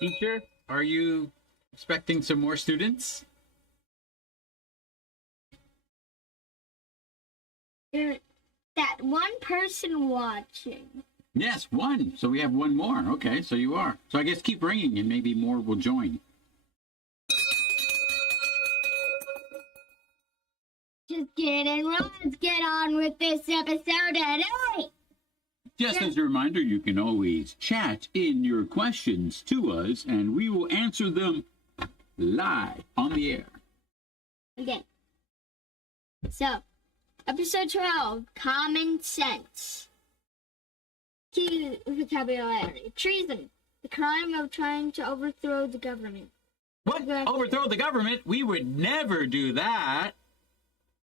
Teacher, are you expecting some more students? There's that one person watching. Yes, one. So we have one more. Okay, so you are. So I guess keep ringing and maybe more will join. Just kidding. Let's get on with this episode today. Just as a reminder, you can always chat in your questions to us and we will answer them live on the air. Okay. So, episode 12, Common Sense. Key vocabulary. Treason. The crime of trying to overthrow the government. What? Overthrow the government? We would never do that.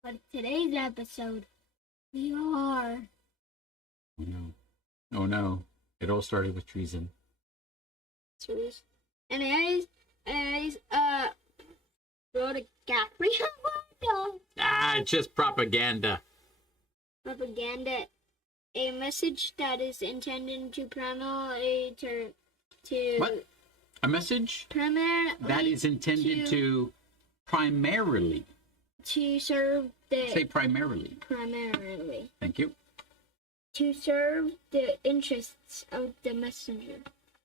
But today's episode, we are. Oh no. Oh no. It all started with treason. Serious. And anyways, wrote a It's just propaganda. propaganda, a message that is intended to primarily to What? A message primarily that is intended to primarily. to serve the Say primarily. primarily Thank you. to serve the interests of the messenger.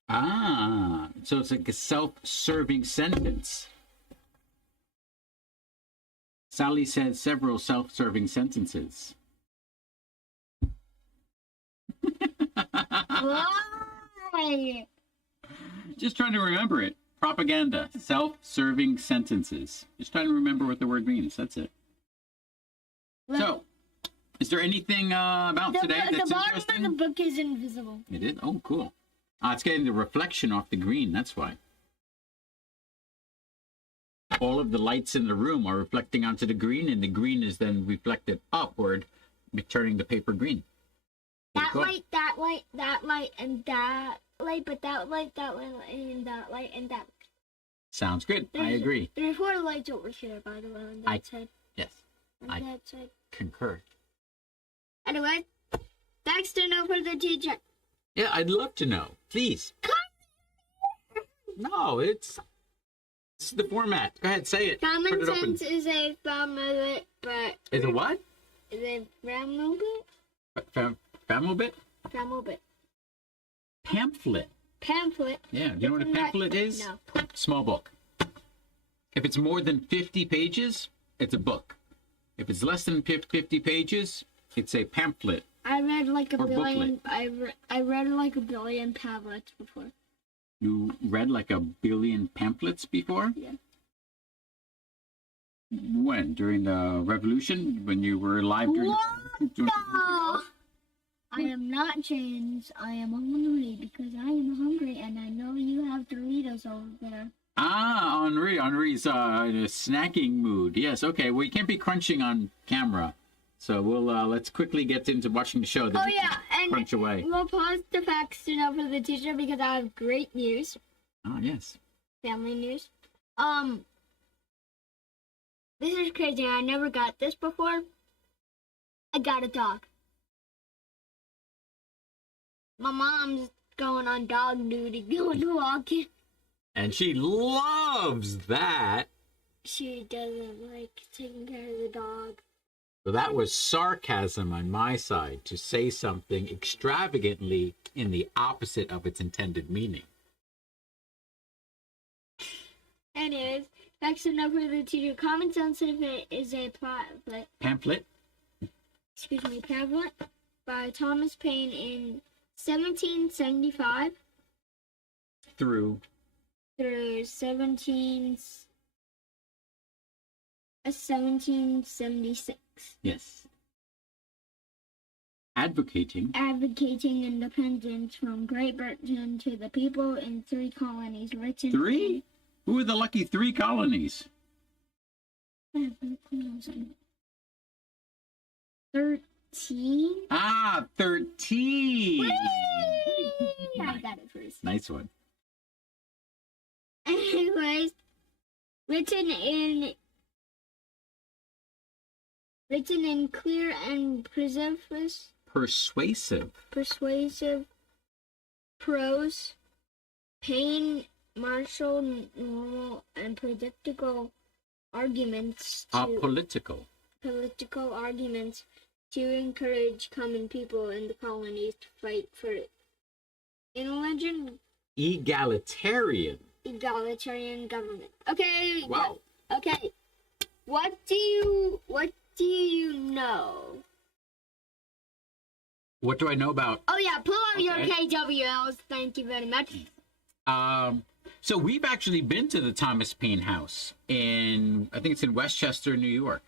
Ah, so it's like a self-serving sentence. Sally said several self-serving sentences. Why? Just trying to remember it. Propaganda, self-serving sentences. Just trying to remember what the word means. That's it. Well, So, is there anything about today that's the bottom interesting? of the book is invisible. It is? Oh, cool. It's getting the reflection off the green. That's why. All of the lights in the room are reflecting onto the green, and the green is then reflected upward, turning the paper green. Pretty That cool. light, that light, that light, and that light, but that light, and that light, and that. Sounds good. I agree. There's 4 lights over here, by the way, on that side. Yes, On I- that side. concur. Anyway, thanks to know for the teacher. Yeah, I'd love to know. Please. No, it's the format. Go ahead, say it. Common Put it open. sense is a family, but Is it what? is a family Famobit? family Pamphlet. pamphlet. Yeah, do you know what a pamphlet is? No. Small book. If it's more than 50 pages, it's a book. If it's less than 50 pages, it's a pamphlet. I read like a Or billion. I read like a billion pamphlets before. You read like a billion pamphlets before? Yeah. When? During the revolution? When you were alive during No! I am not James. I am hungry because I am hungry, and I know you have Doritos over there. Ah, Henri. Henri's in a snacking mood. Yes, okay. Well, you can't be crunching on camera. So we'll let's quickly get into watching the show. Then Oh we can yeah, and crunch away. we'll pause the facts to know for the teacher because I have great news, Ah, yes. family news. This is crazy. I never got this before. I got a dog. My mom's going on dog duty, going walking. And she loves that. She doesn't like taking care of the dog. So that was sarcasm on my side to say something extravagantly in the opposite of its intended meaning. Anyways, facts to know for the teacher. Common sense is a pamphlet. Pamphlet? Pamphlet by Thomas Paine in 1775 Through. through 1776. Yes. Advocating. Advocating independence from Great Britain to the people in 3 colonies. Written 3? Who are the lucky 3 colonies? in 13. Ah, 13. Whee! I got it first. Nice one. Anyways, written in clear and Persuasive. persuasive prose, Paine martial, normal, and predictable arguments to political arguments to encourage common people in the colonies to fight for egalitarian government. Okay. Wow. Okay. What do you know? What do I know about? Oh yeah, pull up your KWLs. Thank you very much. So we've actually been to the Thomas Paine House I think it's in Westchester, New York.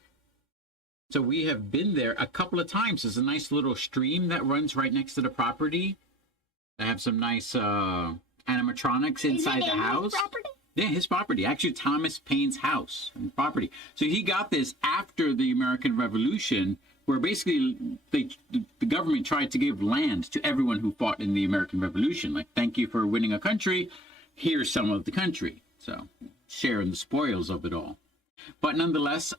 So we have been there a couple of times. There's a nice little stream that runs right next to the property. They have some nice animatronics inside the house. His property? Yeah, his property. Actually, Thomas Paine's house and property. So he got this after the American Revolution, where basically the government tried to give land to everyone who fought in the American Revolution. Like, thank you for winning a country. Here's some of the country. So sharing the spoils of it all. But nonetheless,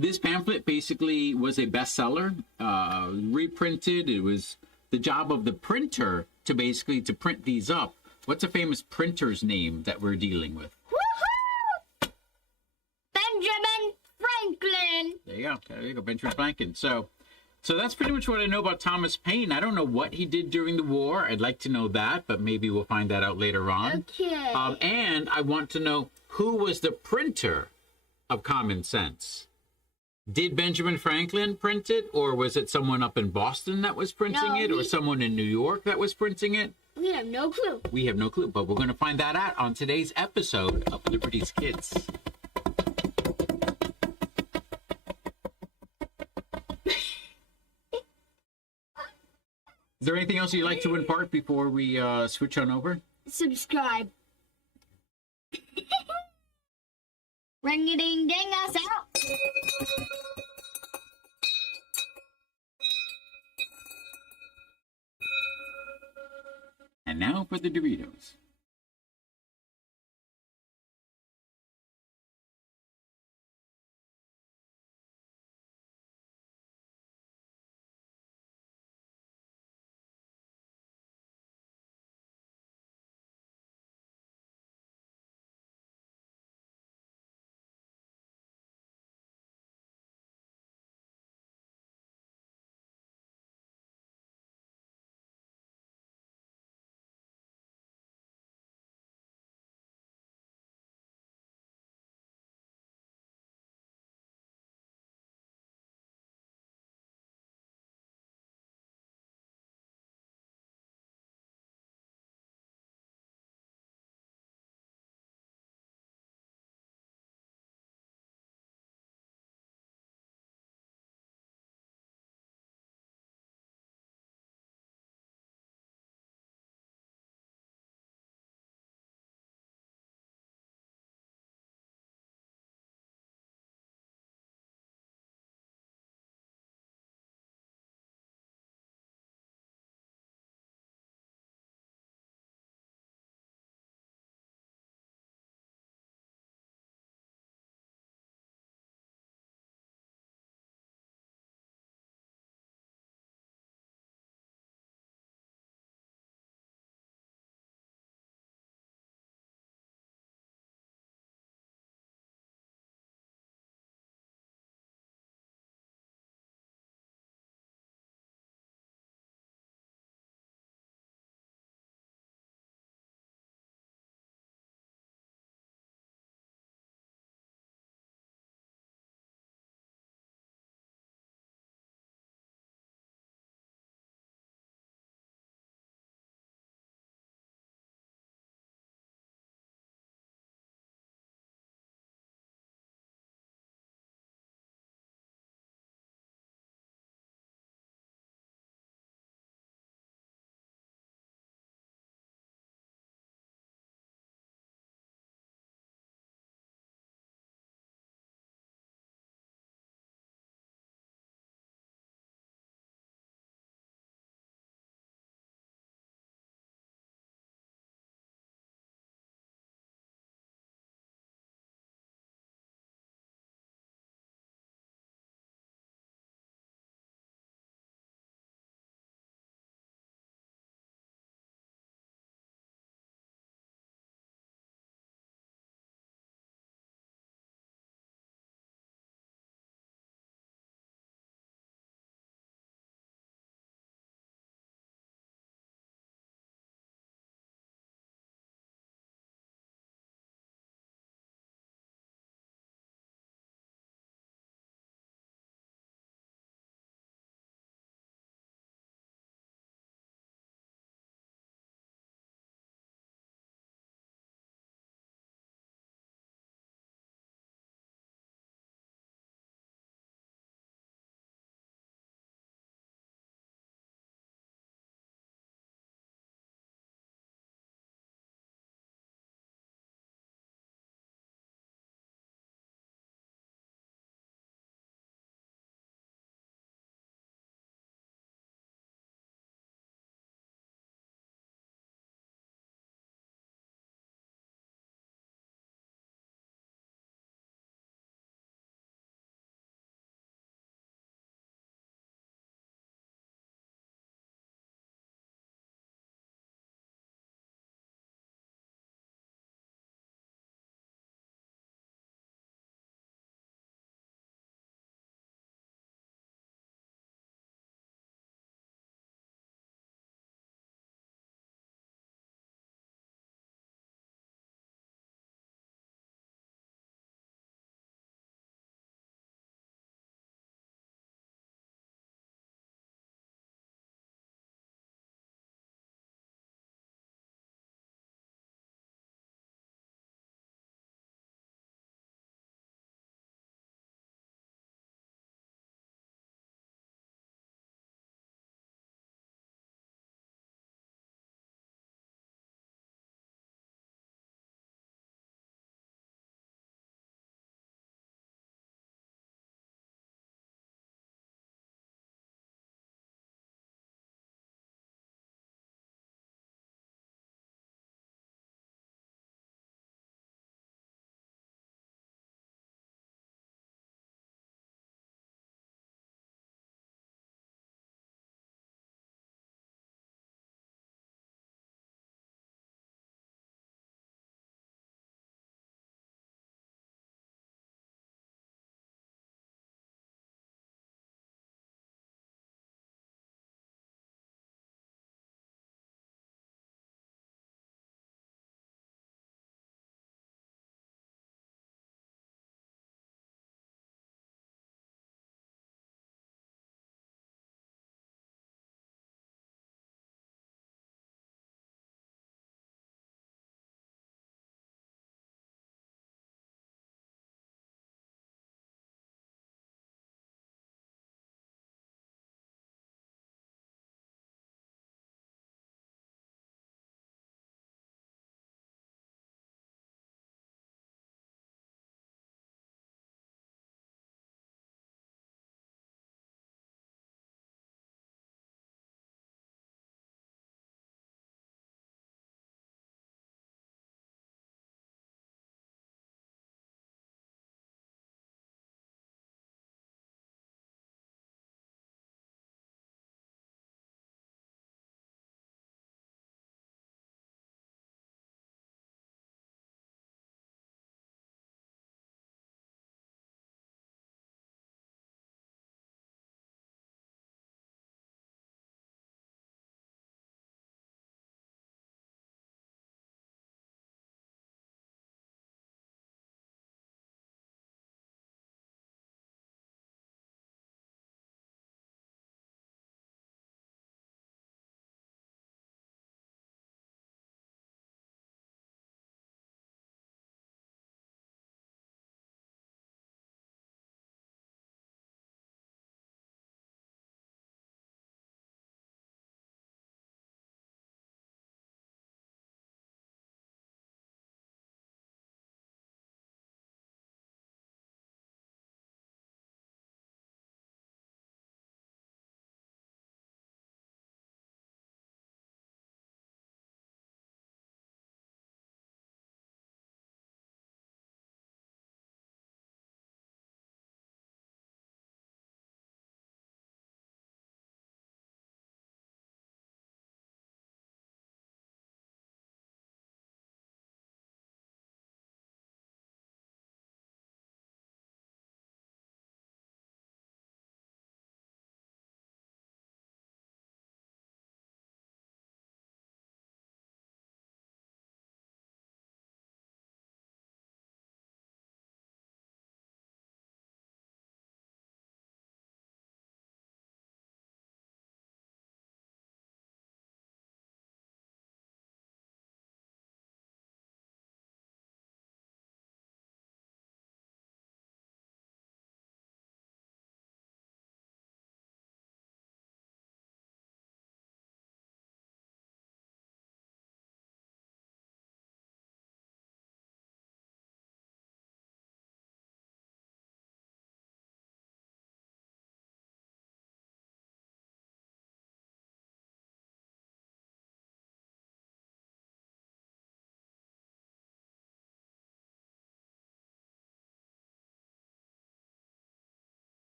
this pamphlet basically was a bestseller, reprinted. It was the job of the printer to print these up. What's a famous printer's name that we're dealing with? Woohoo! Benjamin Franklin. There you go, Benjamin Franklin. So that's pretty much what I know about Thomas Paine. I don't know what he did during the war. I'd like to know that, but maybe we'll find that out later on. Okay. And I want to know who was the printer of Common Sense. Did Benjamin Franklin print it, or was it someone up in Boston that was printing it, or someone in New York that was printing it? We have no clue. We have no clue, but we're going to find that out on today's episode of Liberty's Kids. Is there anything else you'd like to impart before we switch on over? Subscribe. Ring-a-ding-ding us out. And now for the Doritos.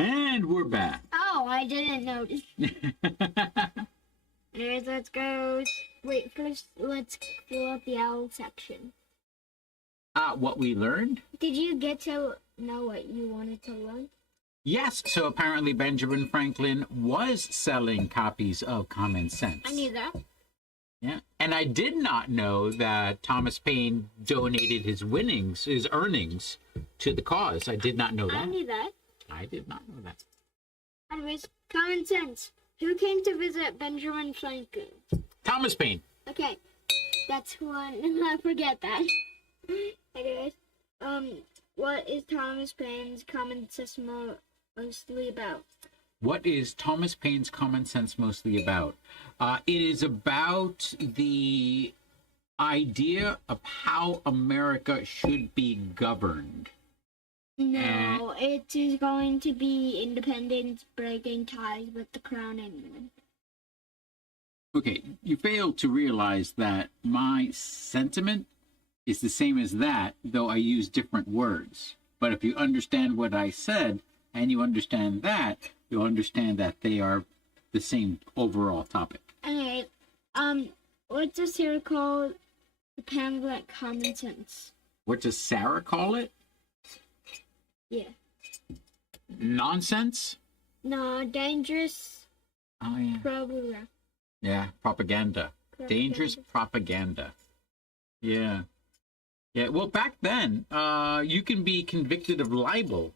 And we're back. Oh, I didn't notice. Anyways, let's go. Wait, first, let's fill out the owl section. What we learned? Did you get to know what you wanted to learn? Yes, so apparently Benjamin Franklin was selling copies of Common Sense. I knew that. Yeah, and I did not know that Thomas Paine donated his earnings to the cause. I did not know that. I knew that. I did not know that. Anyways, Common Sense. Who came to visit Benjamin Franklin? Thomas Paine. Okay, that's one. I forget that. Anyways, what is Thomas Paine's Common Sense mostly about? What is Thomas Paine's Common Sense mostly about? It is about the idea of how America should be governed. No, it is going to be independence, breaking ties with the Crown England. Okay, you fail to realize that my sentiment is the same as that, though I use different words. But if you understand what I said, and you understand that, you'll understand that they are the same overall topic. Okay, what's this here called? The pamphlet Common Sense. What does Sarah call it? Yeah. Nonsense? No, dangerous. Oh, yeah. Propaganda. Yeah, propaganda. Dangerous propaganda. Yeah. Yeah, well, back then, you can be convicted of libel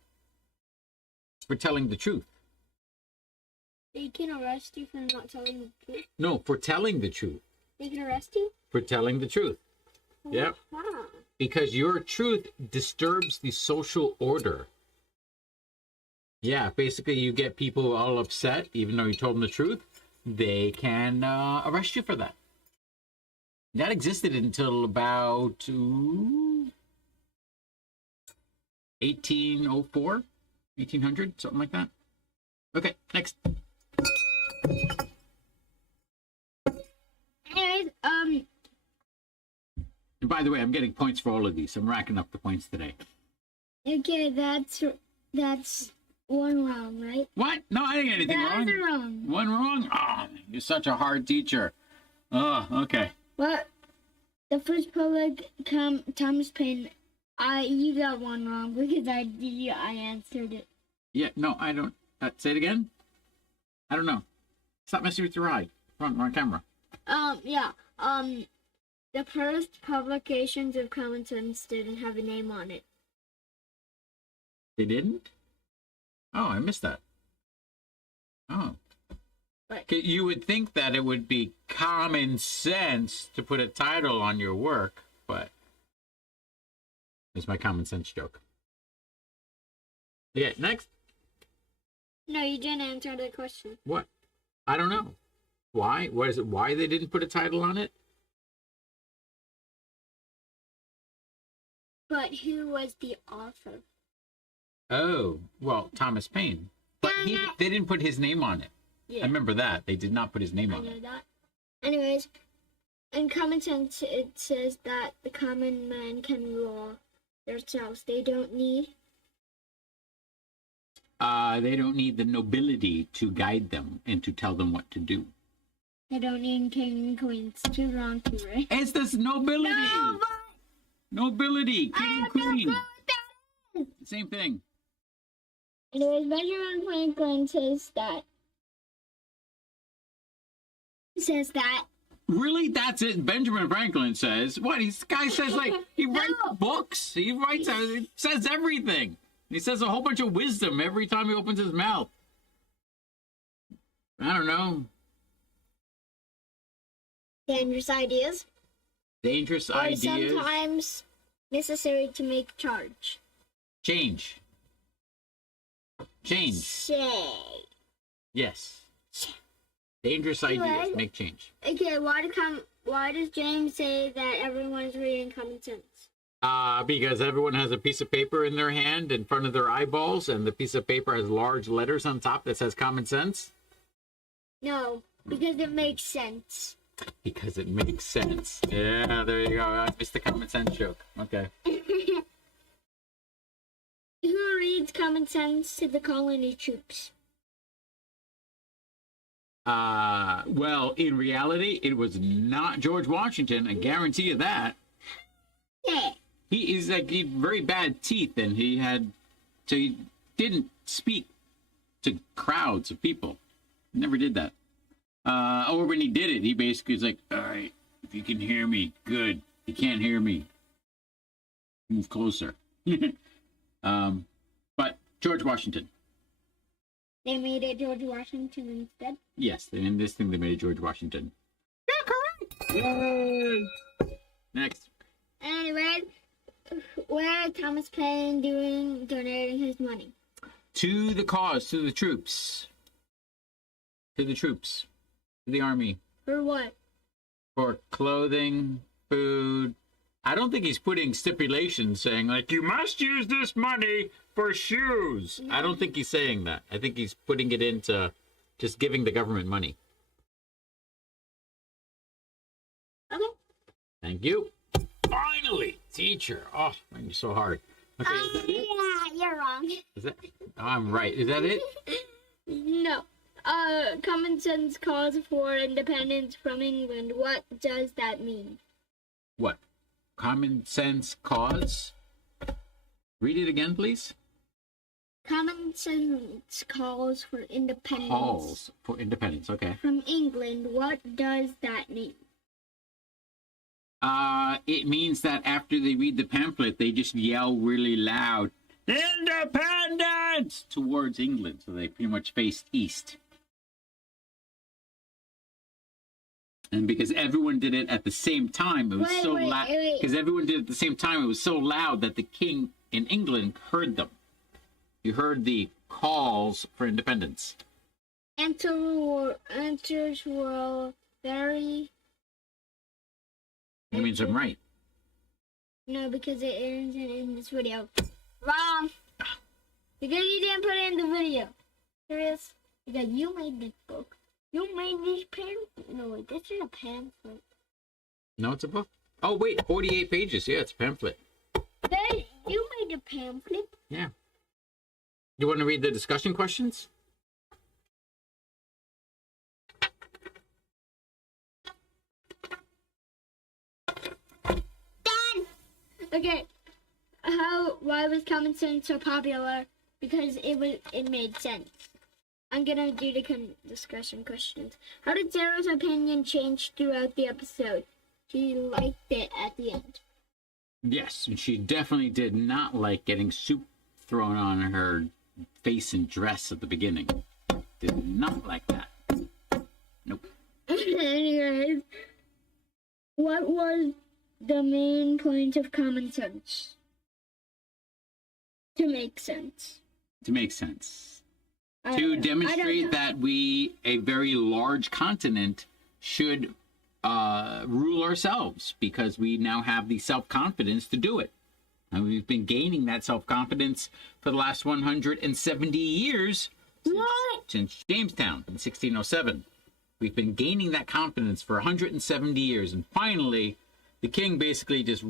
for telling the truth. They can arrest you for not telling the truth? No, for telling the truth. They can arrest you? For telling the truth. Yep. Huh. Because your truth disturbs the social order. Yeah, basically you get people all upset, even though you told them the truth. They can arrest you for that. That existed until about 1804, 1800, something like that. Okay, next. Anyways, And by the way, I'm getting points for all of these. I'm racking up the points today. okay, that's one wrong, right? What? No, I didn't get anything wrong. That's wrong. One wrong? Oh, you're such a hard teacher. Oh, okay. What? The first public Thomas Paine. You got one wrong because I answered it. Yeah, no, I don't. Say it again. I don't know. Stop messing with your eye. Wrong camera. Yeah. The first publications of Common Sense didn't have a name on it. They didn't? Oh, I missed that. Oh. Right. You would think that it would be common sense to put a title on your work, but it's my common sense joke. Okay, next. No, you didn't answer the question. What? I don't know. Why? What is it? Why they didn't put a title on it? But who was the author? Oh, well, Thomas Paine. But they didn't put his name on it. Yeah. I remember that. They did not put his name I on know it. that. Anyways, in Common Sense, it says that the common man can rule themselves. They don't need the nobility to guide them and to tell them what to do. They don't need king and queen. It's too wrong, too right. It's this nobility. No, Nobility, king and queen. but Same thing. anyways, Benjamin Franklin says that. Really? That's it? Benjamin Franklin says. What? This guy says, like, he writes books. He writes, he says everything. He says a whole bunch of wisdom every time he opens his mouth. I don't know. Dangerous ideas. Dangerous Or ideas. sometimes necessary to make charge. Change. Change. Say. Yes. Dangerous ideas. Make change. Okay, why does James say that everyone is reading Common Sense? Because everyone has a piece of paper in their hand in front of their eyeballs, and the piece of paper has large letters on top that says common sense. No, because it makes sense. Because it makes sense. Yeah, there you go. I missed the common sense joke. Okay. Who reads provides common sense to the colony troops? Well, in reality, it was not George Washington. I guarantee you that. Yeah. He had very bad teeth, and so he didn't speak to crowds of people. He never did that. Or when he did it, he basically was like, all right, if you can hear me, good. If you can't hear me, move closer. But George Washington. They made it George Washington instead? Yes, in this thing they made it George Washington. You're correct! Yay! Next. Anyway, where Thomas Paine donating his money? To the cause, to the troops. To the army. For what? For clothing, food. I don't think he's putting stipulations saying, like, you must use this money for shoes. No. I don't think he's saying that. I think he's putting it into just giving the government money. Okay. Thank you. Finally, teacher. Oh, man, you're so hard. Okay, is that it? Yeah, you're wrong. Is that? Oh, I'm right. Is that it? No. Common sense calls for independence from England. What does that mean? What? Common sense cause? Read it again, please. Common sense calls for independence. Calls for independence, okay. From England. What does that mean? It means that after they read the pamphlet, they just yell really loud, independence! Towards England. So they pretty much faced east. And because everyone did it at the same time, it was so loud. Because everyone did it at the same time, it was so loud that the king in England heard them. You heard the calls for independence. Answers were very... That means I'm right. No, because it isn't in this video. Wrong! Because you didn't put it in the video. Serious? Because you made this book. You made this pamphlet. No, wait, this is a pamphlet. No, it's a book. Oh, wait, 48 pages. Yeah, it's a pamphlet. You made a pamphlet? Yeah. You want to read the discussion questions? Done! Okay. Why was common sense so popular? Because it made sense. I'm gonna do the discussion questions. How did Sarah's opinion change throughout the episode? She liked it at the end. Yes, and she definitely did not like getting soup thrown on her face and dress at the beginning. Did not like that. Nope. Anyways, what was the main point of common sense? To make sense. To make sense. To demonstrate that a very large continent, should rule ourselves because we now have the self-confidence to do it. And we've been gaining that self-confidence for the last 170 years since Jamestown in 1607. We've been gaining that confidence for 170 years. And finally, the king basically just...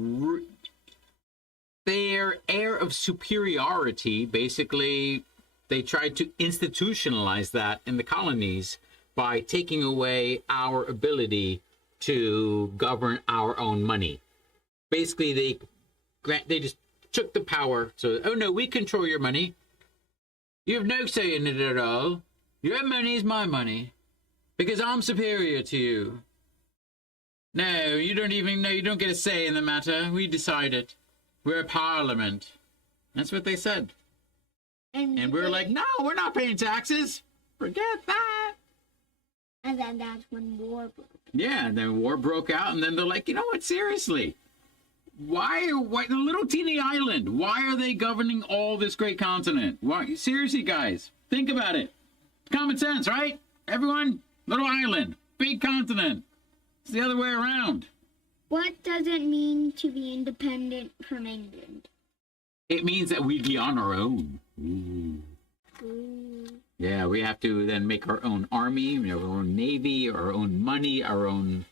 their air of superiority, basically... They tried to institutionalize that in the colonies by taking away our ability to govern our own money. Basically, they just took the power. So, oh no, we control your money. You have no say in it at all. Your money is my money because I'm superior to you. No, you don't even know. You don't get a say in the matter. We decide it. We're a parliament. That's what they said. And we were like, no, we're not paying taxes. Forget that. And then that's when war broke out. Yeah, and then war broke out, and then they're like, you know what, seriously. Why the little teeny island, why are they governing all this great continent? Why? Seriously, guys, think about it. Common sense, right? Everyone, little island, big continent. It's the other way around. What does it mean to be independent from England? It means that we'd be on our own. Ooh. Yeah, we have to then make our own army, we have our own navy, our own money, our own